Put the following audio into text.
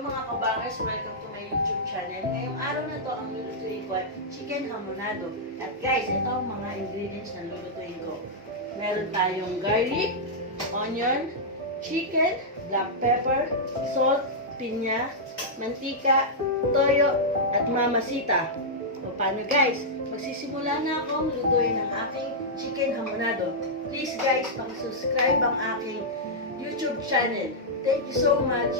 Hello mga kabangers, welcome to my YouTube channel. Ngayong araw na to, ang lulutuin ko ay chicken hamonado. At guys, ito ang mga ingredients na lulutuin ko. Meron tayong garlic, onion, chicken, black pepper, salt, pinya, mantika, toyo, at mamasita. O paano guys? Magsisimula na akong lutuin ang aking chicken hamonado. Please guys, pag-subscribe ang aking YouTube channel. Thank you so much.